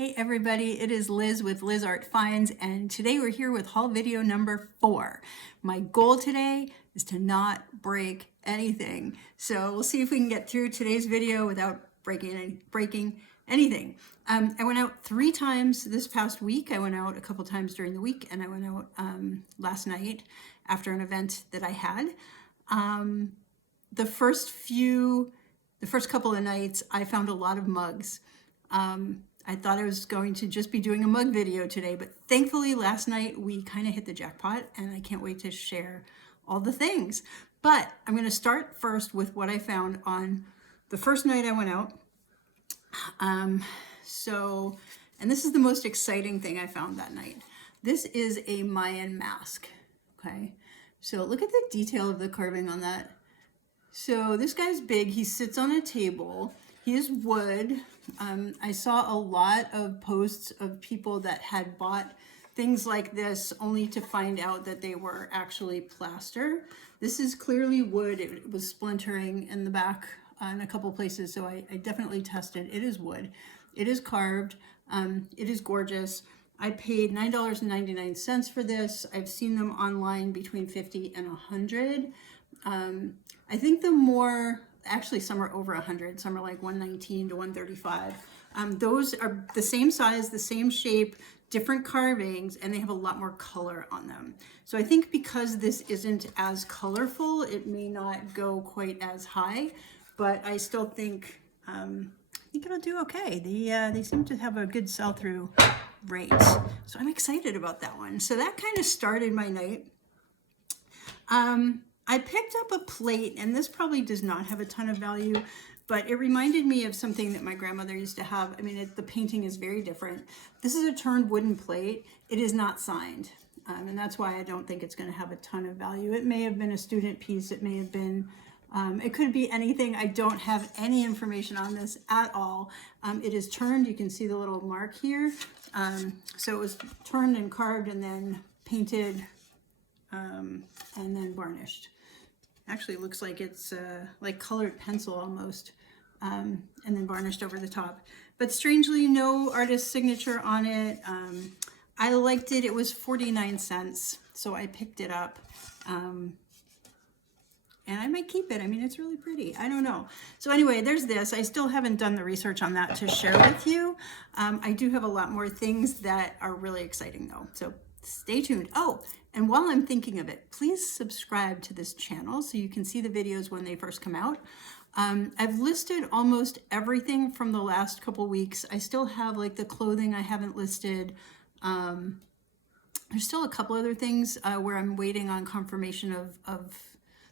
Hey everybody, it is Liz with Liz Art Finds, and today we're here with haul video number 4. My goal today is to not break anything. So we'll see if we can get through today's video without breaking anything. I went out 3 times this past week. I went out a couple times during the week, and I went out last night after an event that I had. The first couple of nights, I found a lot of mugs. I thought I was going to just be doing a mug video today, but thankfully last night we kind of hit the jackpot, and I can't wait to share all the things. But I'm going to start first with what I found on the first night I went out. And this is the most exciting thing I found that night. This is a Mayan mask. Okay, so look at the detail of the carving on that. So this guy's big. He sits on a table. He is wood. I saw a lot of posts of people that had bought things like this only to find out that they were actually plaster. This is clearly wood. It was splintering in the back in a couple places, so I definitely tested. It is wood. It is carved. It is gorgeous. I paid $9.99 for this. I've seen them online between $50 and $100. I think actually some are over 100, some are like 119 to 135. Those are the same size, the same shape, different carvings, and they have a lot more color on them. So I think because this isn't as colorful, it may not go quite as high, but I still think it'll do okay. They seem to have a good sell-through rate, so I'm excited about that one. So that kind of started my night. I picked up a plate, and this probably does not have a ton of value, but it reminded me of something that my grandmother used to have. I mean, the painting is very different. This is a turned wooden plate. It is not signed, and that's why I don't think it's going to have a ton of value. It may have been a student piece. It may have been, it could be anything. I don't have any information on this at all. It is turned. You can see the little mark here. So it was turned and carved and then painted and then varnished. Actually, it looks like it's like colored pencil almost, and then varnished over the top. But strangely, no artist signature on it. I liked it. It was 49 cents, so I picked it up. And I might keep it. I mean, it's really pretty. I don't know. So anyway, there's this. I still haven't done the research on that to share with you. I do have a lot more things that are really exciting though. So stay tuned. Oh, and while I'm thinking of it, please subscribe to this channel so you can see the videos when they first come out. I've listed almost everything from the last couple weeks. I still have like the clothing I haven't listed. There's still a couple other things where I'm waiting on confirmation of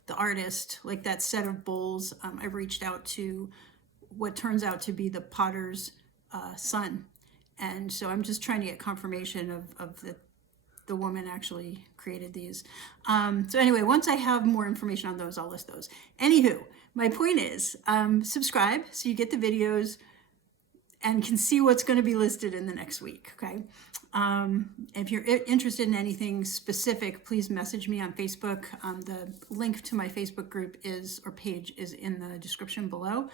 the artist, like that set of bowls. I've reached out to what turns out to be the potter's son. And so I'm just trying to get confirmation of the woman actually created these. So anyway, once I have more information on those, I'll list those. Anywho, my point is subscribe so you get the videos and can see what's going to be listed in the next week, okay? If you're interested in anything specific, please message me on Facebook. The link to my Facebook group page is in the description below.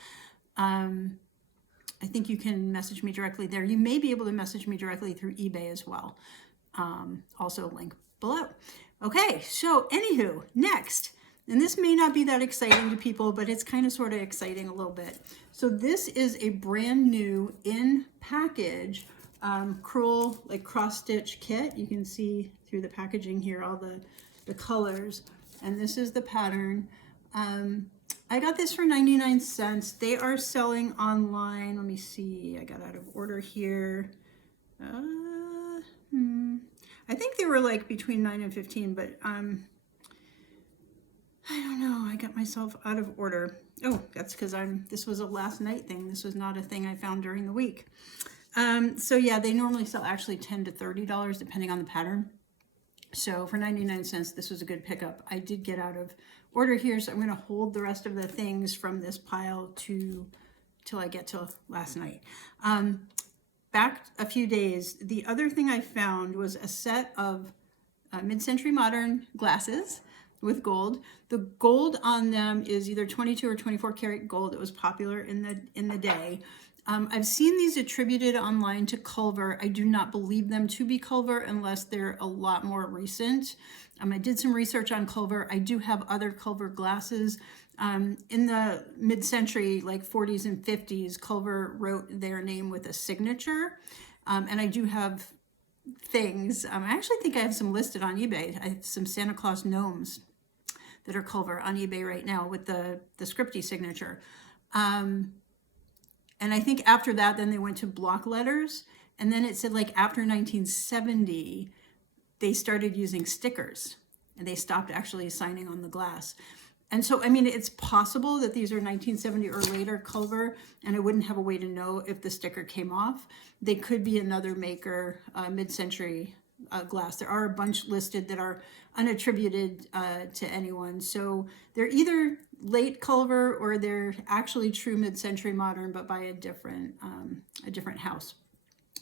I think you can message me directly there. You may be able to message me directly through eBay as well. Also link below. Okay, so anywho, next, and this may not be that exciting to people, but it's kind of sort of exciting a little bit. So this is a brand new in package crewel like cross stitch kit. You can see through the packaging here all the colors, and this is the pattern. I got this for 99 cents. They are selling online. Let me see, I got out of order here. I think they were like between 9 and 15, but I don't know. I got myself out of order. Oh, that's because this was a last night thing. This was not a thing I found during the week. So yeah, they normally sell actually $10 to $30 depending on the pattern. So for 99 cents, this was a good pickup. I did get out of order here, so I'm going to hold the rest of the things from this pile till I get to last night. Back a few days, the other thing I found was a set of mid-century modern glasses with gold. The gold on them is either 22 or 24 karat gold. It was popular in the day. I've seen these attributed online to Culver. I do not believe them to be Culver unless they're a lot more recent. I did some research on Culver. I do have other Culver glasses. In the mid-century, like 40s and 50s, Culver wrote their name with a signature. And I do have things. I actually think I have some listed on eBay. I have some Santa Claus gnomes that are Culver on eBay right now with the scripty signature. And I think after that, then they went to block letters. And then it said like after 1970, they started using stickers and they stopped actually signing on the glass. And so, I mean, it's possible that these are 1970 or later Culver, and I wouldn't have a way to know if the sticker came off. They could be another maker, mid-century glass. There are a bunch listed that are unattributed to anyone. So they're either late Culver or they're actually true mid-century modern, but by a different house,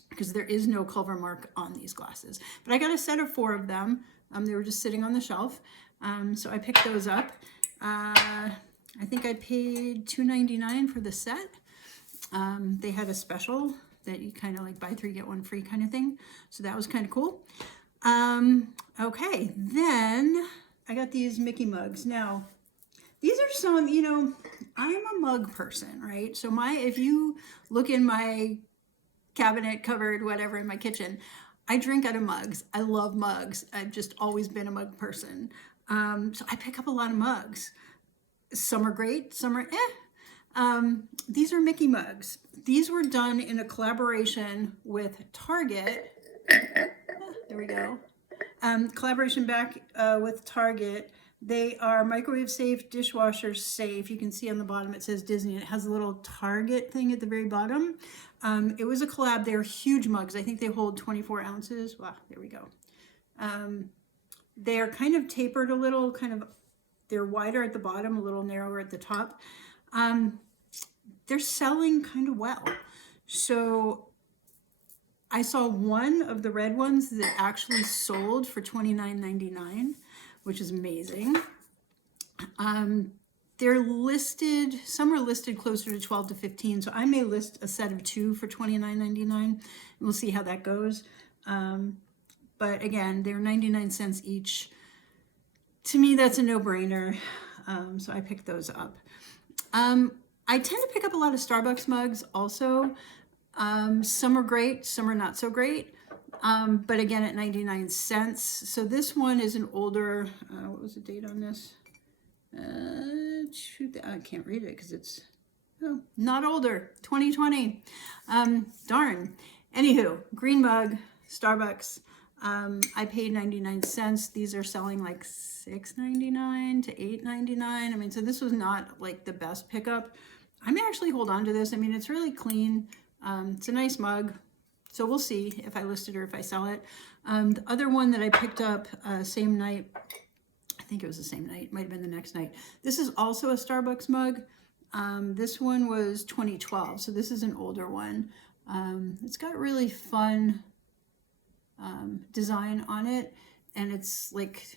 because there is no Culver mark on these glasses. But I got a set of 4 of them. They were just sitting on the shelf. So I picked those up. I think I paid $2.99 for the set. They had a special that you kind of like buy 3 get 1 free kind of thing. So that was kind of cool. Okay, then I got these Mickey mugs. Now, these are some, you know, I'm a mug person, right? So if you look in my cabinet, cupboard, whatever in my kitchen, I drink out of mugs. I love mugs. I've just always been a mug person. So I pick up a lot of mugs. Some are great, some are these are Mickey mugs. These were done in a collaboration with Target. There we go. Collaboration back with Target. They are microwave safe, dishwasher safe. You can see on the bottom it says Disney. It has a little Target thing at the very bottom. It was a collab. They're huge mugs. I think they hold 24 ounces. Wow, there we go. They're kind of tapered a little, they're wider at the bottom, a little narrower at the top. They're selling kind of well. So I saw one of the red ones that actually sold for $29.99, which is amazing. They're listed, some are listed closer to 12 to 15, so I may list a set of 2 for $29.99, and we'll see how that goes. But again, they're 99 cents each. To me, that's a no-brainer, so I picked those up. I tend to pick up a lot of Starbucks mugs also. Some are great, some are not so great, but again at 99 cents. So this one is an older, what was the date on this? I can't read it because it's not older, 2020. Darn. Anywho, green mug, Starbucks. I paid 99 cents. These are selling like $6.99 to $8.99. I mean, so this was not like the best pickup. I may actually hold on to this. I mean, it's really clean. It's a nice mug. So we'll see if I list it or if I sell it. The other one that I picked up same night, I think it was the same night, might have been the next night. This is also a Starbucks mug. This one was 2012, so this is an older one. It's got really fun design on it, and it's like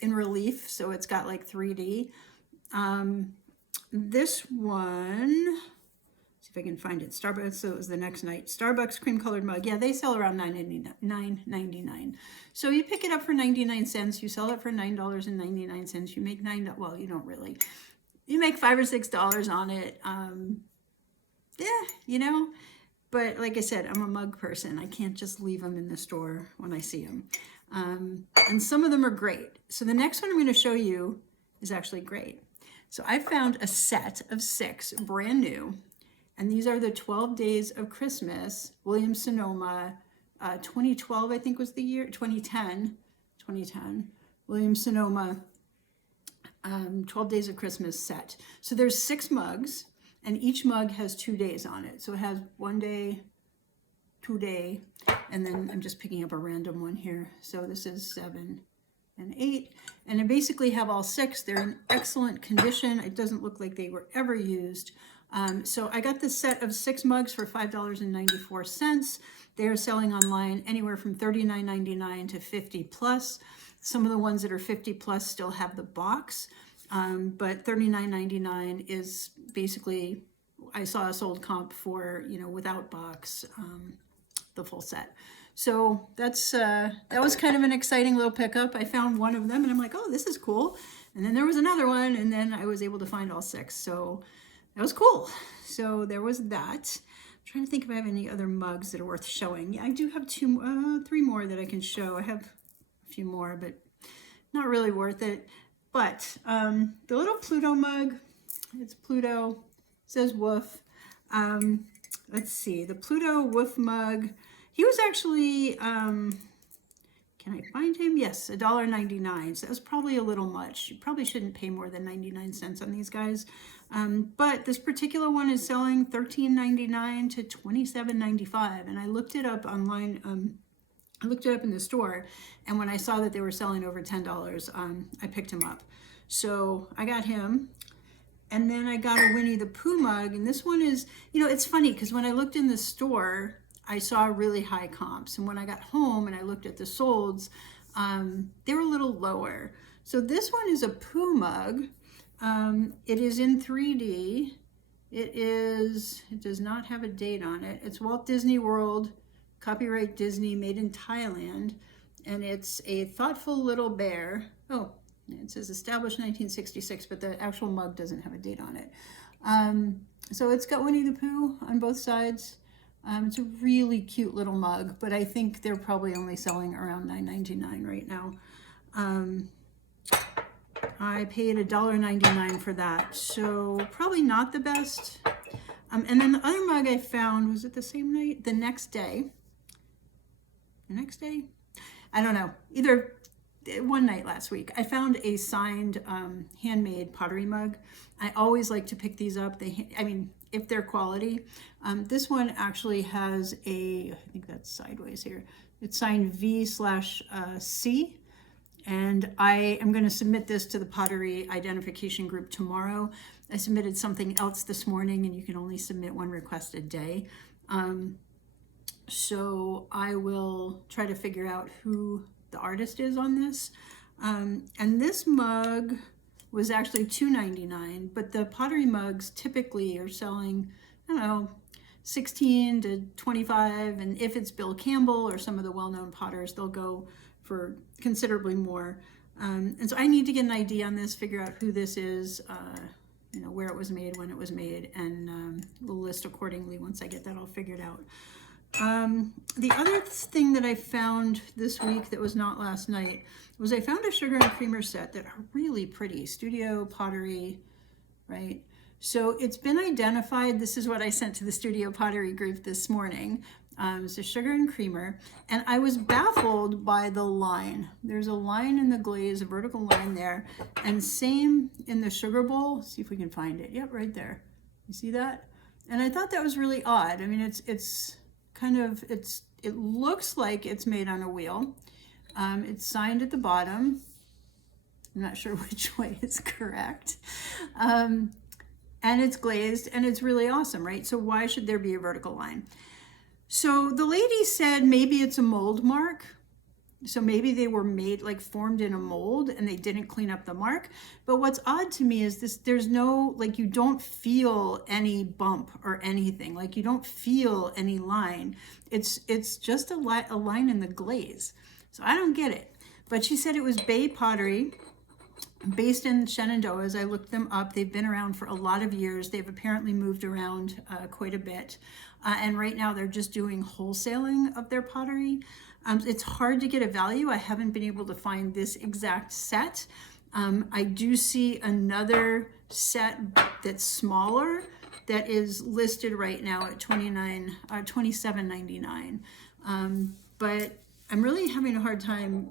in relief, so it's got like 3D. This one, see if I can find it. Starbucks, so it was the next night. Starbucks cream colored mug. Yeah, they sell around $9.99. So you pick it up for 99 cents. You sell it for $9.99. You make well, you don't really. You make $5 or $6 on it. Yeah, you know. But like I said, I'm a mug person. I can't just leave them in the store when I see them. And some of them are great. So the next one I'm going to show you is actually great. So I found a set of 6, brand new. And these are the 12 Days of Christmas, Williams-Sonoma, 2012, I think was the year, 2010, Williams-Sonoma, 12 Days of Christmas set. So there's 6 mugs, and each mug has 2 days on it. So it has 1 day, 2 day, and then I'm just picking up a random one here. So this is 7 and 8, and I basically have all 6. They're in excellent condition. It doesn't look like they were ever used. So I got this set of 6 mugs for $5.94. They're selling online anywhere from $39.99 to $50 plus. Some of the ones that are $50 plus still have the box, but $39.99 is basically I saw a sold comp for, you know, without box, the full set. So that was kind of an exciting little pickup. I found one of them and I'm like, oh, this is cool. And then there was another one, and then I was able to find all 6. So that was cool. So there was that. I'm trying to think if I have any other mugs that are worth showing. Yeah, I do have 3 more that I can show. I have a few more, but not really worth it. But the little Pluto mug, it's Pluto, says woof. Let's see, the Pluto woof mug, he was actually, can I find him? Yes, $1.99. So that was probably a little much. You probably shouldn't pay more than 99 cents on these guys. But this particular one is selling $13.99 to $27.95. And I looked it up online. I looked it up in the store. And when I saw that they were selling over $10, I picked him up. So I got him. And then I got a Winnie the Pooh mug. And this one is, you know, it's funny because when I looked in the store, I saw really high comps. And when I got home and I looked at the solds, they were a little lower. So this one is a Pooh mug. It is in 3D. It does not have a date on it. It's Walt Disney World, copyright Disney, made in Thailand. And it's a thoughtful little bear. Oh, it says established 1966, but the actual mug doesn't have a date on it. So it's got Winnie the Pooh on both sides. It's a really cute little mug, but I think they're probably only selling around $9.99 right now. I paid $1.99 for that, so probably not the best. And then the other mug I found, was it the same night? The next day? The next day? I don't know. Either one night last week. I found a signed handmade pottery mug. I always like to pick these up. I mean, if they're quality. This one actually has I think that's sideways here. It's signed V/C. And I am going to submit this to the pottery identification group tomorrow. I submitted something else this morning, and you can only submit 1 request a day. So I will try to figure out who the artist is on this. And this mug was actually $2.99, but the pottery mugs typically are selling, I don't know, 16 to 25, and if it's Bill Campbell or some of the well-known potters, they'll go for considerably more. And so I need to get an ID on this, figure out who this is, you know, where it was made, when it was made, and we'll list accordingly once I get that all figured out. The other thing that I found this week that was not last night was I found a sugar and creamer set that are really pretty, Studio Pottery, right? So it's been identified. This is what I sent to the Studio Pottery group this morning. It's a sugar and creamer, and I was baffled by the line. There's a line in the glaze, a vertical line there, and same in the sugar bowl. See if we can find it. Yep, right there. You see that? And I thought that was really odd. I mean, it's kind of, it looks like it's made on a wheel. It's signed at the bottom. I'm not sure which way is correct. And it's glazed, and it's really awesome, right? So why should there be a vertical line? So the lady said maybe it's a mold mark. So maybe they were made, like formed in a mold, and they didn't clean up the mark. But what's odd to me is this, there's no, like, you don't feel any bump or anything. Like, you don't feel any line. It's just a line in the glaze. So I don't get it. But she said it was Bay Pottery, based in Shenandoah. As I looked them up, they've been around for a lot of years. They've apparently moved around quite a bit. And right now they're just doing wholesaling of their pottery. It's hard to get a value. I haven't been able to find this exact set. I do see another set that's smaller that is listed right now at $27.99. But I'm really having a hard time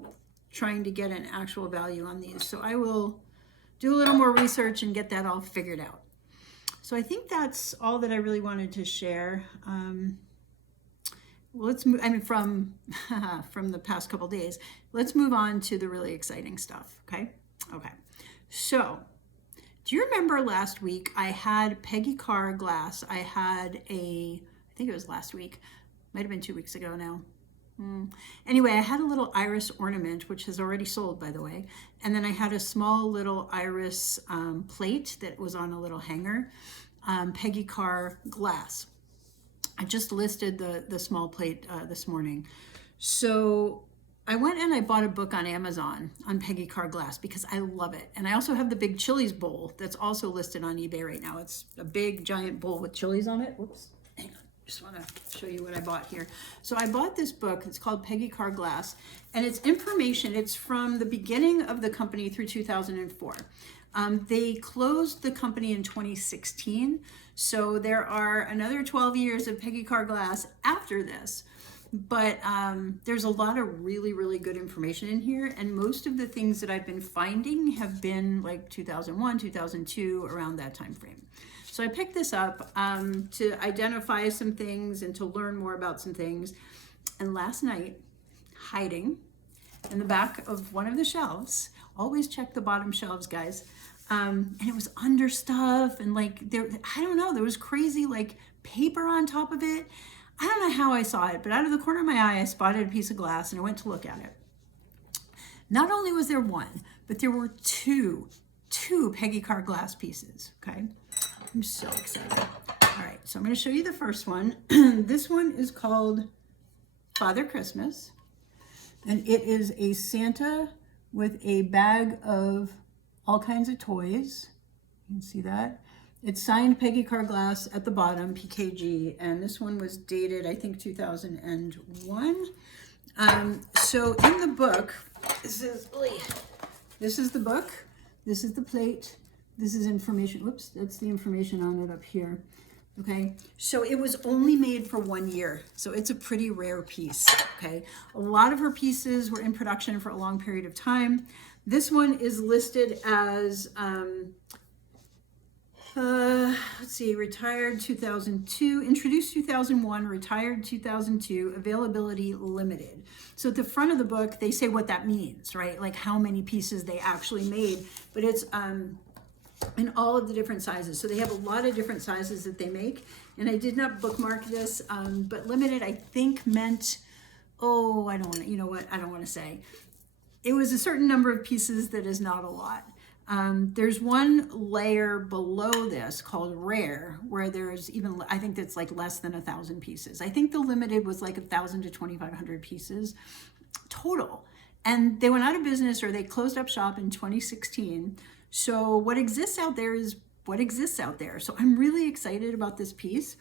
trying to get an actual value on these. So I will do a little more research and get that all figured out. So I think that's all that I really wanted to share. Let's move, I mean, from the past couple days, let's move on to the really exciting stuff, okay? Okay, so do you remember last week I had Peggy Carr glass? I had I think it was last week, might have been 2 weeks ago now. Anyway, I had a little iris ornament, which has already sold, by the way. And then I had a small little iris plate that was on a little hanger. Peggy Carr glass. I just listed the small plate this morning. So I went and I bought a book on Amazon on Peggy Carr glass because I love it. And I also have the big chilies bowl that's also listed on eBay right now. It's a big giant bowl with chilies on it. Whoops, hang on. Just want to show you what I bought here. So I bought this book. It's called Peggy Carr Glass, and it's information. It's from the beginning of the company through 2004. They closed the company in 2016, so there are another 12 years of Peggy Carr Glass after this. But there's a lot of really, really good information in here, and most of the things that I've been finding have been like 2001, 2002, around that time frame. So I picked this up to identify some things and to learn more about some things. And last night, hiding in the back of one of the shelves, always check the bottom shelves, guys. And it was under stuff, and like there, I don't know, there was crazy like paper on top of it. I don't know how I saw it, but out of the corner of my eye, I spotted a piece of glass and I went to look at it. Not only was there one, but there were two Peggy Carr glass pieces, okay? I'm so excited. All right, so I'm going to show you the first one. This one is called Father Christmas, and it is a Santa with a bag of all kinds of toys. You can see that. It's signed Peggy Carr glass at the bottom, PKG, and this one was dated, I think, 2001. So in the book, this is the book, this is the plate, this is information. Whoops, that's the information on it up here. Okay, so it was only made for 1 year, so it's a pretty rare piece. Okay, a lot of her pieces were in production for a long period of time. This one is listed as let's see, retired 2002, introduced 2001, retired 2002, availability limited. So at the front of the book, they say what that means, right? Like how many pieces they actually made, but it's in all of the different sizes. So they have a lot of different sizes that they make. And I did not bookmark this, but limited, I think meant, oh, I don't want to, you know what? I don't want to say. It was a certain number of pieces that is not a lot. There's one layer below this called rare, where there's even, I think that's like less than 1,000 pieces. I think the limited was like 1,000 to 2,500 pieces total. And they went out of business, or they closed up shop in 2016. So what exists out there is what exists out there. So I'm really excited about this piece.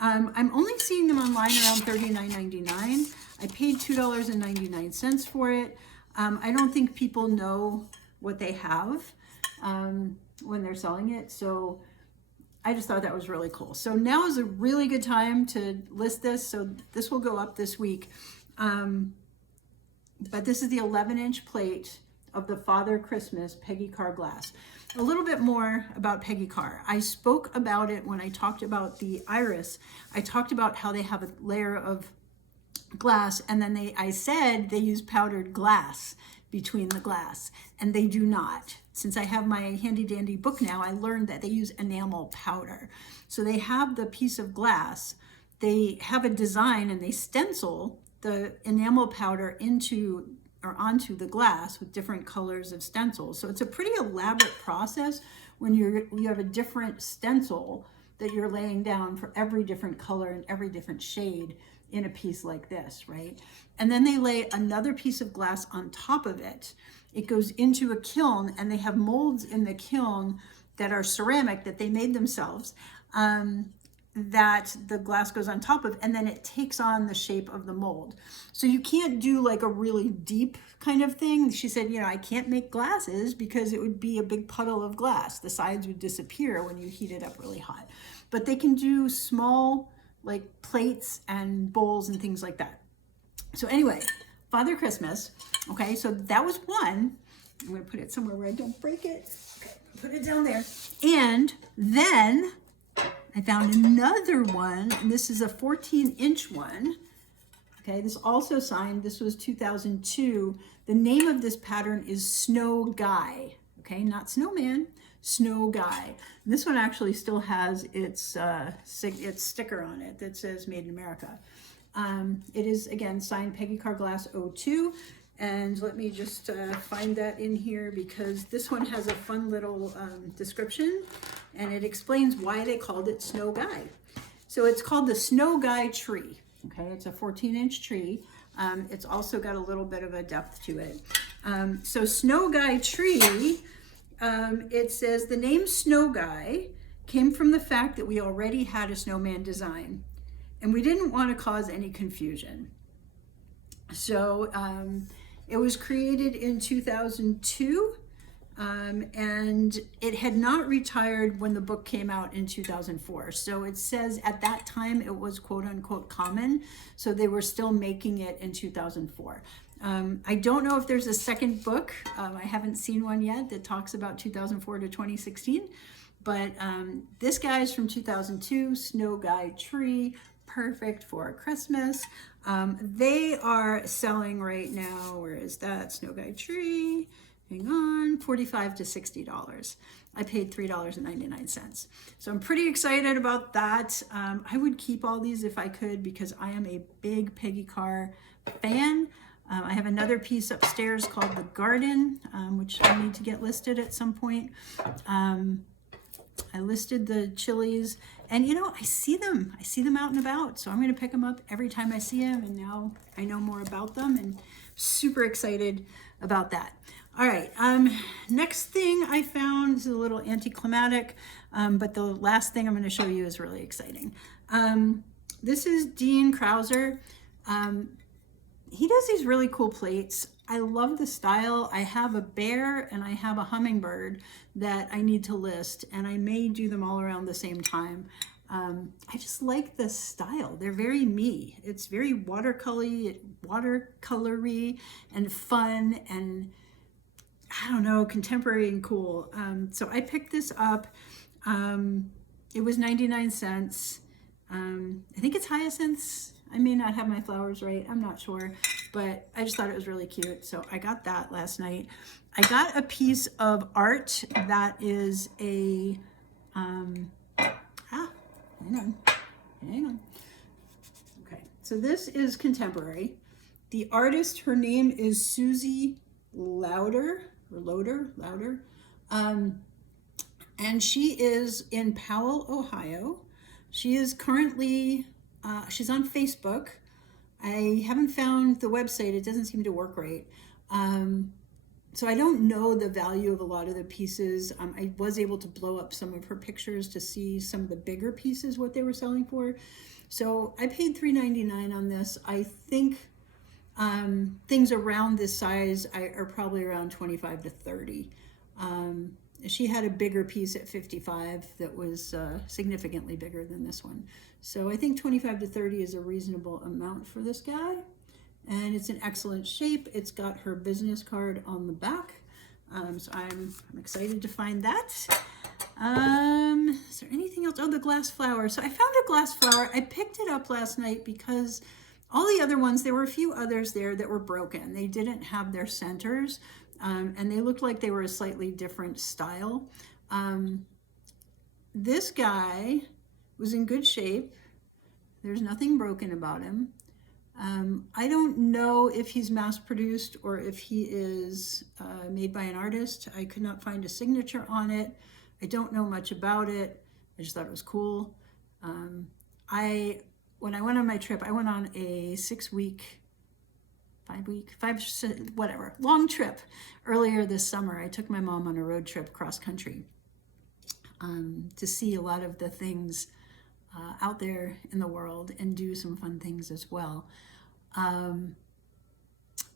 I'm only seeing them online around $39.99. I paid $2.99 for it. I don't think people know what they have when they're selling it. So I just thought that was really cool. So now is a really good time to list this. So this will go up this week. But this is the 11-inch plate of the Father Christmas Peggy Carr glass. A little bit more about Peggy Carr. I spoke about it when I talked about the iris. I talked about how they have a layer of glass, and then I said they use powdered glass between the glass, and they do not. Since I have my handy dandy book now, I learned that they use enamel powder. So they have the piece of glass, they have a design, and they stencil the enamel powder into or onto the glass with different colors of stencils. So it's a pretty elaborate process when you have a different stencil that you're laying down for every different color and every different shade in a piece like this, right? And then they lay another piece of glass on top of it. It goes into a kiln, and they have molds in the kiln that are ceramic that they made themselves, that the glass goes on top of, and then it takes on the shape of the mold. So you can't do like a really deep kind of thing. She said, you know, I can't make glasses because it would be a big puddle of glass. The sides would disappear when you heat it up really hot. But they can do small like plates and bowls and things like that. So anyway, Father Christmas. Okay, so that was one. I'm gonna put it somewhere where I don't break it. Okay, put it down there. And then I found another one, and this is a 14-inch one. Okay, this also signed, this was 2002. The name of this pattern is Snow Guy. Okay, not snowman, Snow Guy. And this one actually still has its sticker on it that says Made in America. It is, again, signed Peggy Carr Glass 02. And let me just find that in here, because this one has a fun little description, and it explains why they called it Snow Guy. So it's called the Snow Guy tree. Okay, it's a 14-inch tree. It's also got a little bit of a depth to it. So Snow Guy tree, it says the name Snow Guy came from the fact that we already had a snowman design, and we didn't want to cause any confusion. So it was created in 2002, and it had not retired when the book came out in 2004. So it says at that time it was quote unquote common, so they were still making it in 2004. I don't know if there's a second book. I haven't seen one yet that talks about 2004 to 2016, but this guy is from 2002, Snow Guy tree, perfect for Christmas. They are selling right now, where is that Snow Guy tree? Hang on, $45 to $60. I paid $3.99. So I'm pretty excited about that. I would keep all these if I could, because I am a big Peggy Carr fan. I have another piece upstairs called The Garden, which I need to get listed at some point. I listed the chilies, and you know, I see them out and about, so I'm going to pick them up every time I see them, and now I know more about them, and super excited about that. All right, next thing I found is a little anticlimactic, but the last thing I'm going to show you is really exciting. This is Dean Krauser. He does these really cool plates. I love the style. I have a bear and I have a hummingbird that I need to list, and I may do them all around the same time. I just like the style. They're very me. It's very watercolory and fun, and I don't know, contemporary and cool. So I picked this up. It was 99 cents. I think it's hyacinths. I may not have my flowers right, I'm not sure, but I just thought it was really cute. So I got that last night. I got a piece of art that is a, hang on. Okay, so this is contemporary. The artist, her name is Susie Louder, and she is in Powell, Ohio. She is currently, she's on Facebook. I haven't found the website. It doesn't seem to work right. So I don't know the value of a lot of the pieces. I was able to blow up some of her pictures to see some of the bigger pieces, what they were selling for. So I paid $3.99 on this. I think things around this size are probably around 25 to 30. She had a bigger piece at 55 that was significantly bigger than this one. So I think 25 to 30 is a reasonable amount for this guy. And it's in excellent shape. It's got her business card on the back. So I'm excited to find that. Is there anything else? Oh, the glass flower. So I found a glass flower. I picked it up last night because all the other ones, there were a few others there that were broken. They didn't have their centers. And they looked like they were a slightly different style. This guy was in good shape. There's nothing broken about him. I don't know if he's mass produced or if he is made by an artist. I could not find a signature on it. I don't know much about it. I just thought it was cool. When I went on my trip, I went on a 6-week, long trip earlier this summer. I took my mom on a road trip cross country to see a lot of the things out there in the world and do some fun things as well.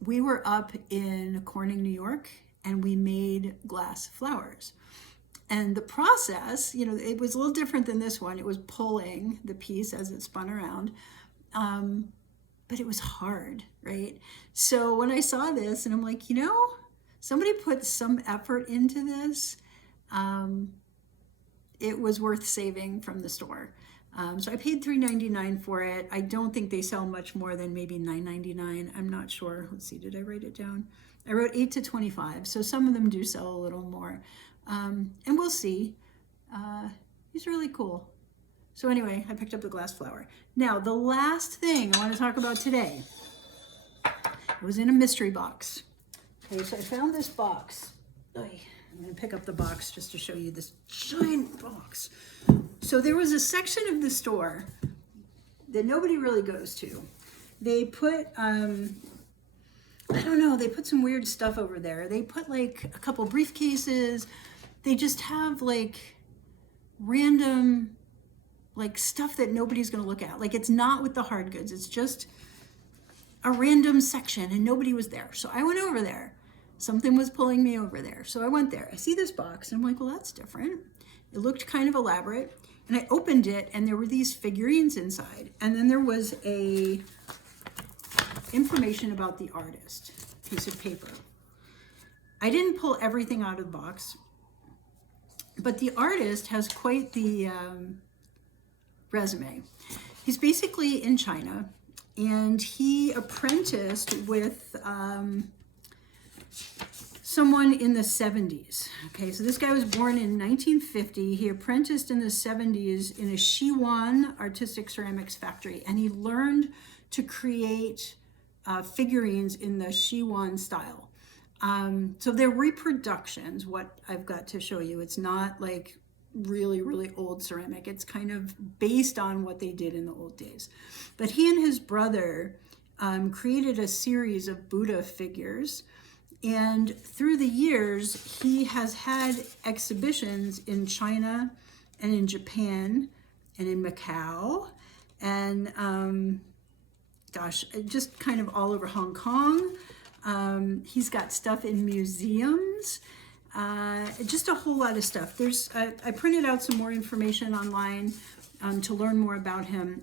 We were up in Corning, New York, and we made glass flowers. And the process, you know, it was a little different than this one. It was pulling the piece as it spun around. But it was hard, right? So when I saw this, and I'm like, you know, somebody put some effort into this. It was worth saving from the store. So I paid $3.99 for it. I don't think they sell much more than maybe $9.99. I'm not sure. Let's see, did I write it down? I wrote 8 to 25. So some of them do sell a little more. And we'll see. He's really cool. So anyway, I picked up the glass flower. Now, the last thing I want to talk about today It was in a mystery box. Okay, so I found this box. I'm going to pick up the box just to show you this giant box. So there was a section of the store that nobody really goes to. They put, I don't know, they put some weird stuff over there. They put like a couple briefcases. They just have like random like stuff that nobody's going to look at. Like it's not with the hard goods. It's just a random section and nobody was there. So I went over there. Something was pulling me over there. So I went there. I see this box and I'm like, well, that's different. It looked kind of elaborate. And I opened it and there were these figurines inside. And then there was a information about the artist, piece of paper. I didn't pull everything out of the box, but the artist has quite the resume. He's basically in China and he apprenticed with someone in the 70s. Okay, so this guy was born in 1950. He apprenticed in the 70s in a Xiwan artistic ceramics factory, and he learned to create figurines in the Xiwan style. So they're reproductions, what I've got to show you. It's not like really, really old ceramic. It's kind of based on what they did in the old days. But he and his brother created a series of Buddha figures. And through the years, he has had exhibitions in China and in Japan and in Macau and gosh, just kind of all over Hong Kong. He's got stuff in museums, just a whole lot of stuff. I printed out some more information online to learn more about him.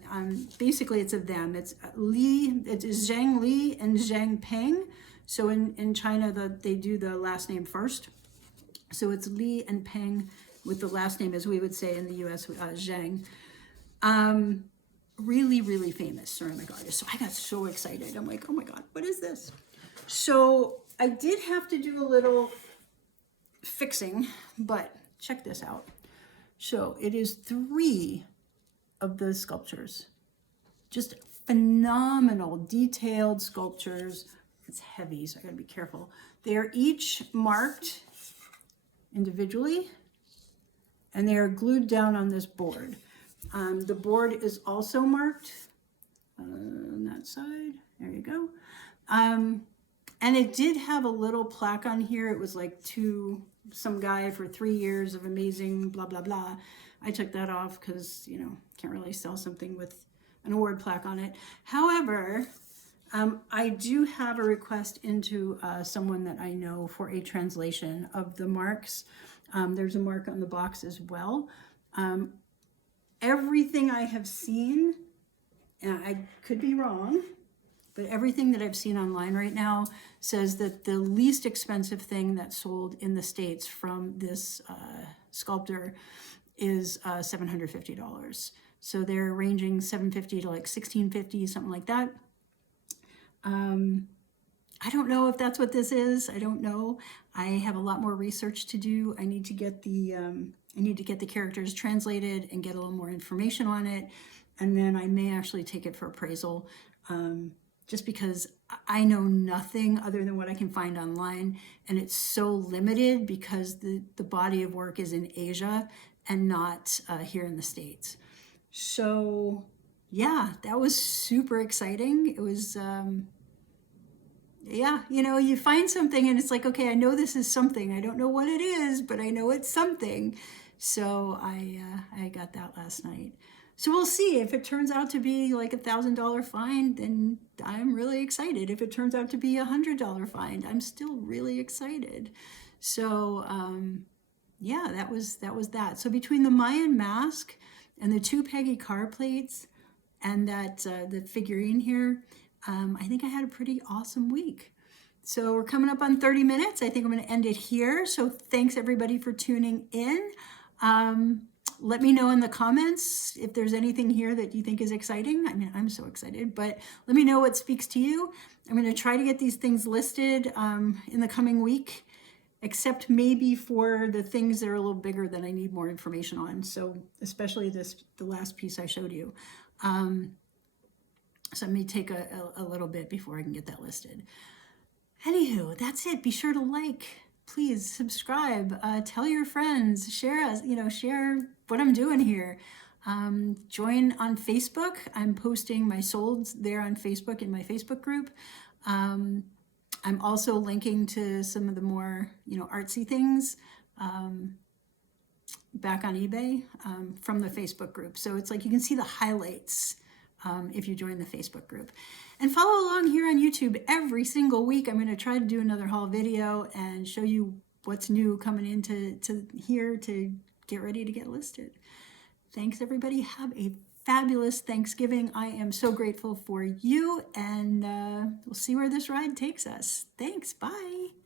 Basically, it's of them. It's Zhang Li and Zhang Peng. So in China, they do the last name first. So it's Li and Peng with the last name, as we would say in the US, Zhang. Really, really famous ceramic artist. So I got so excited. I'm like, oh my God, what is this? So I did have to do a little fixing, but check this out. So it is 3 of the sculptures. Just phenomenal, detailed sculptures. It's heavy, so I gotta be careful. They are each marked individually, and they are glued down on this board. The board is also marked on that side. There you go. And it did have a little plaque on here. It was like to some guy for 3 years of amazing blah, blah, blah. I took that off because, you know, can't really sell something with an award plaque on it. However, I do have a request into someone that I know for a translation of the marks. There's a mark on the box as well. Everything I have seen, and I could be wrong, but everything that I've seen online right now says that the least expensive thing that's sold in the States from this sculptor is $750. So they're ranging $750 to like $1650, something like that. I don't know if that's what this is. I don't know. I have a lot more research to do. I need to get the characters translated and get a little more information on it. And then I may actually take it for appraisal, just because I know nothing other than what I can find online. And it's so limited because the body of work is in Asia and not here in the States. So yeah, that was super exciting. It was, yeah, you know, you find something and it's like, okay, I know this is something. I don't know what it is, but I know it's something. So I got that last night. So we'll see. If it turns out to be like $1,000 find, then I'm really excited. If it turns out to be $100 find, I'm still really excited. So yeah, that was that. So between the Mayan mask and the 2 Peggy car plates and that the figurine here, I think I had a pretty awesome week. So we're coming up on 30 minutes. I think I'm going to end it here. So thanks everybody for tuning in. Let me know in the comments if there's anything here that you think is exciting. I mean, I'm so excited, but let me know what speaks to you. I'm going to try to get these things listed in the coming week, except maybe for the things that are a little bigger that I need more information on. So especially the last piece I showed you. So it may take a little bit before I can get that listed. Anywho, that's it. Be sure to like, please subscribe, tell your friends, share us, share what I'm doing here. Join on Facebook. I'm posting my solds there on Facebook in my Facebook group. I'm also linking to some of the more, artsy things back on eBay from the Facebook group. So it's like you can see the highlights if you join the Facebook group. And follow along here on YouTube every single week. I'm going to try to do another haul video and show you what's new coming into here to get ready to get listed. Thanks, everybody. Have a fabulous Thanksgiving. I am so grateful for you, and we'll see where this ride takes us. Thanks. Bye.